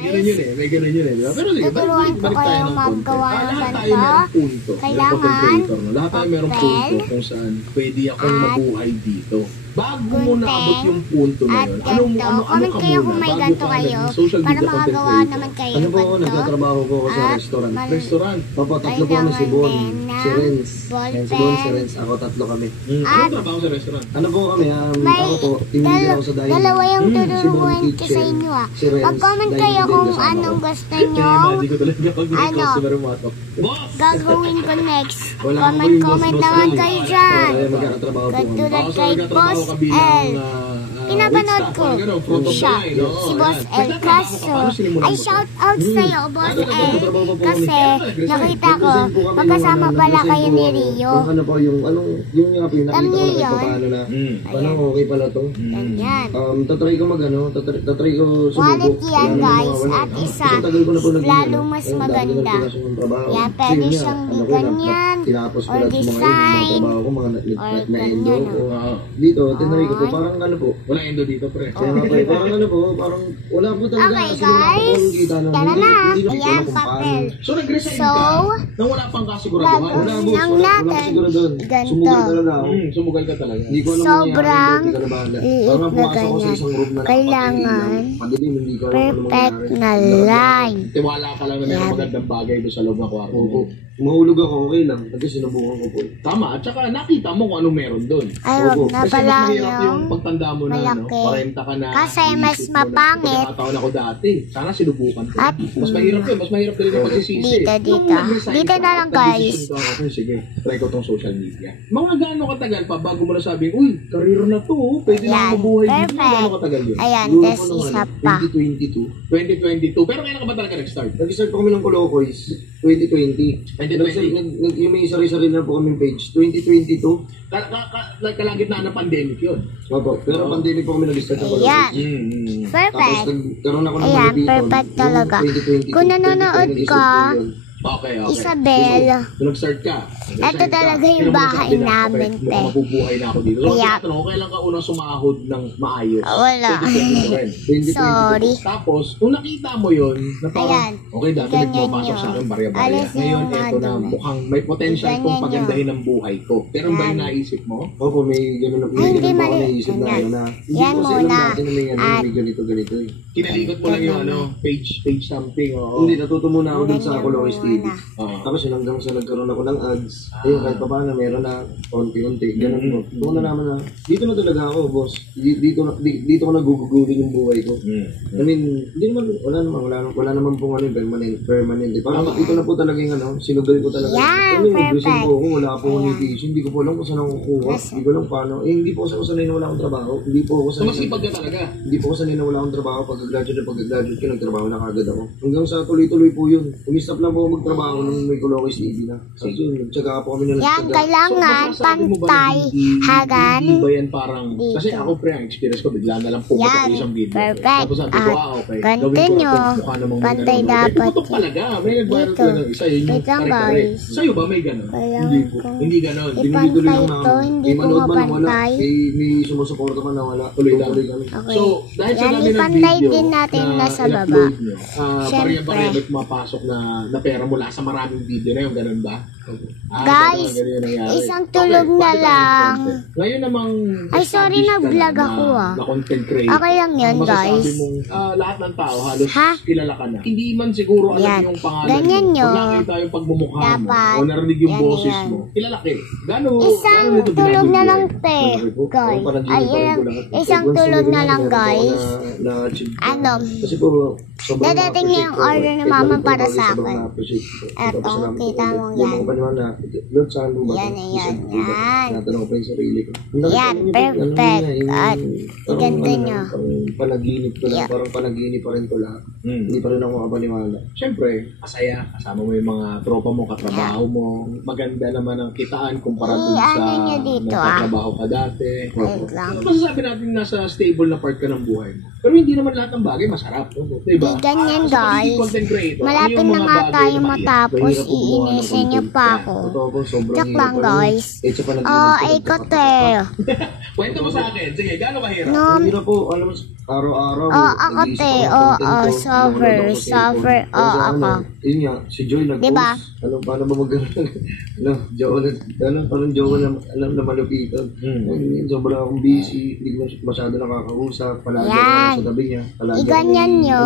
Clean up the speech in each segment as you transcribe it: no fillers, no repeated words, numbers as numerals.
Ganun yun eh, may ganun yun eh. Pero sige, tuturuan ko kayo maggawa ng ganito. Kailangan lahat tayo merong punto kung saan pwede akong mabuhay dito. Bago mo naabot yung punto na yun, ano ka kayo kung muna, may bago ganito ka kayo, social para media content makagawa creator. naman kayo Ano po ako, ganito. nagtatrabaho po ako sa restaurant. Restaurant. Papa, tatlo po kami, si Bon, si Renz. Ayan, si Bon, si Renz, ako, tatlo kami. Anong trabaho sa restaurant? Ano po kami, ako po, team leader ako sa dining. Dalawa yung Si Bon tuturuan ko kitchen, sa inyo si Renz, Mag-comment dining kayo din kung kasama anong ko. gusto nyo. Hindi ko talaga pag may customer umatok. Boss! Gagawin ko next. Wala akong yung Comment boss naman L. kayo dyan. Kaya magkakatrabaho po kami. Katulad So, kay nagtatrabaho Boss ka bilang, L. Pinapanood ko siya, si Boss L. Kaso, ay shout out sa'yo, Boss L. Kasi nakita ko, magkasama pala kayo ni Rio. Ano po, yung nga po, yung Alam nakita ko niyo na yun? paano na, paano okay pala to. Ganyan. Tatry ko tatry ko sububok. Quality yan guys, at isa, lalo mas maganda. Yan, pwede siyang di ganyan, Tinapos ko or lahat sa mga design, trabaho ko, mga or na-endo ganyan. ko. Dito, tinry ko po, parang ano po, Wala endo dito, pre. kaya nga po, parang ano po, parang wala po talaga. Okay kasi wala po guys, akong kita nun. tara na. Hindi ko Ayan, alam kung papel. paano. So, nag-resign So, ka nang wala pang kasiguraduhan. Wala Gagawin boss, lang wala natin siguro doon. ganito. Sumugal talaga ako. Sumugal ka talaga. Hindi ko alam Sobrang hindi ka na bahala. liit Parang na pumasok ako sa ganyan. isang room na Kailangan padilim, hindi ko alam kung ano perfect mangyayari. na line. Tiwala ka lang na may magandang bagay doon sa loob ng kwarto. Opo. Mahulog ako, okay lang. Kasi sinubukan ko po. Tama, at saka nakita mo kung anong meron doon. Ay, wag na Kasi pala mas mahirap yung yung pagtanda mo na, malaki. 40 ka na. Kasi iisip mas mo na, mapangit. pagkakataon ako dati. Sana sinubukan ko. At, Mas mahirap yun, mas mahirap din yung pagsisisi. Dito. Nung nag-resign Dito ka, na lang, nag-decision guys. ka, okay, sige, try ko tong social media. Mga gaano katagal pa bago mo nasabing, uy, karir na to, pwede na Ayan, ako mabuhay dito. Mga perfect. gaano katagal yun? Ayan, Siguro tas po nung isa ano, pa. 2022. 2022. Pero kailan ka ba talaga nag-start? Nag-start po kami ng Colocoys, 2020. 2020. Yung may sari-sari na po kami page, 2022. Kalagitnaan ng pandemic yun. Opo, pero pandemic po kami nag-start ng Ayan. Colocoys. Tapos Perfect. nagkaroon ako ng Ayan, mga people. perfect talaga. Noong 2022, Kung nanonood 2020 ka, nag-start po yun. Okay. Isabel, Nung nag-start ka. Ito talaga yung bahay namin, te. Mukhang mabubuhay na ako dito. So, Kaya- tatanong ko, kailan ka unang sumahod ng maayos? Wala. 2022. Sorry. Tapos, nung nakita mo yun, na parang, Ayan. okay, dati Ganyan nagpapasok yun. sa akin barya-barya. Alis Ngayon, yung eto na, madumi. mukhang may potential kong Ganyan pagandahin ang buhay ko. Pero ba yung naisip mo? Opo, may gano'n na po. Ay, hindi May mali. naisip na Ganyan. ano na. Hindi Yan ko kasi alam muna. dati na may ano, At- may ganito eh. Kinalikot mo lang yung page something. Oo. Hindi, natuto muna ako dun sa Ganyan Colocoys TV. muna. Oo. Tapos yun hanggang sa nagkaroon ako ng ads. Ayun, kahit pa paano, meron na konti-unti. Ganun po. Doon na naman na, dito na talaga ako, boss. Dito ko nagugugulin yung buhay ko. I mean, hindi naman, wala naman pong ano, permanent. Parang ito na po talaga yung ano, sinugal ko talaga. Yan, Nag-resign perfect. po ako, wala po akong invitation. Hindi ko po alam kung saan ako kukuha. Hindi ko alam paano. Hindi po ako sanay na wala akong trabaho. Hindi po ako So, sanay. masipag ka talaga. Hindi po ako sanay na wala akong trabaho. Pag-graduate ko, nagtrabaho na kagad ako. Hanggang sa tuloy-tuloy po yun. Umistap lang po ako magtrabaho nung may Colocoys TV na. Kasi yun, nagtsaga po kami na Yan, kailangan pantay, hagan. Hindi ba yan parang, kasi ako pre, ang experience ko, bigla na lang puputok Yan, ko isang video. perfect. Tapos sabi ko, okay, Ganito gawin ko nyo, na ito, mukha namang may pantay ganun. dapat. Puputok talaga, may nag-viral Dito. ko ng isa, yun yung Wait lang, pare-pare. guys. Sa'yo ba may ganun? Hindi po. Hindi ganun. Dinuloy-tuloy lang Ipantay to, namin. hindi May ko manood man na wala. mapantay. May sumusuporta man na wala. Tuloy lang. Tuloy kami. Okay. So, dahil sa Yan, dami ng ipantay video din natin na nasa baba. in-upload nyo, Siyempre. barya-barya may pumapasok na pera mula sa maraming video na yung ganun ba? Guys, ganun yung nangyari. isang tulog na pati tayo ng lang. content. Ngayon namang Ay, sorry, established ka nag-vlog na ako, na content creator. Okay lang yun, Masasabi guys. mong lahat ng tao halos Ha? kilala ka na. Hindi man siguro alam Yan. yung pangalan Ganyan mo. yun. Pag nakita yung pagmumukha Dapat. mo o narinig yung Yan, boses yan. mo, kilala ka eh. Gano'n Isang tulog na lang, te, guys. Ay, isang tulog na lang, guys. Ano? Kasi po, sobrang Dadating na yung na-appreciate order ni ko. Mama Sobrang para sa sobrang akin. na-appreciate ko. Eto, Salamat kita po. mo Yung yan. mga paniwala, Lord, saan mo ba? Yan, ito? yan, Saan mo ba? yan. Tinatanong ko pa yung sarili ko. Yan, perfect. At ganito nyo. Parang panaginip ko lang. Yeah. Parang panaginip pa rin ko lahat. Hindi pa rin ako makapaniwala. Siyempre, masaya. Kasama mo yung mga tropa mo, katrabaho mo. Maganda naman ang kitaan kumpara dun sa ano nyo dito, nagtatrabaho ka dati. Wait lang. Ano masasabi natin nasa stable na part ka ng buhay mo? Pero hindi naman lahat ng bagay masarap. Diba? Di ganyan, Sa pagiging guys. content creator, Malapit ano yung na mga nga bagay tayo na mahirap? matapos. Mahirap po gumawa ng Iinisin niyo content. pa ako. Totoo po, sobrang Joke hirap lang, pa rin. guys. Sa panaginip Oh, ko, ay kote. Kwento mo sa akin. Sige, gaano kahirap? No, Ang hirap po, alam mo, araw-araw. Oh, ako, nag-iisip te. ng Oh, content ko. suffer, Nanonood ako sa suffer. cellphone. Kaya Oh, ako. Yun nga, si Joy nag-post. Diba? Ano, paano ba parang jowa na, alam na malupitan. Ayun, sobrang akong busy, hindi ko masyado nakakausap, palagi Yan. ako sa tabi niya. Palagi Iganyan akong nyo.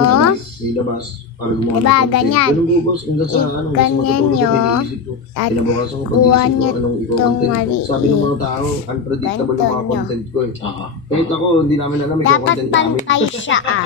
ilabas para gumawa Diba, ng content. ganyan. Ganun po, boss, hanggang sa ano, gusto Iganyan matutulog nyo. ko, iniisip ko. At Kinabukasan ko, kuha pag-isip nyo ko, anong itong i-content ko. Sabi ng mga maliit. tao, unpredictable yung Ganito mga nyo. content ko eh. Aha. Kahit ako, hindi namin alam, Dapat ikaw-content namin. pantay siya, ah.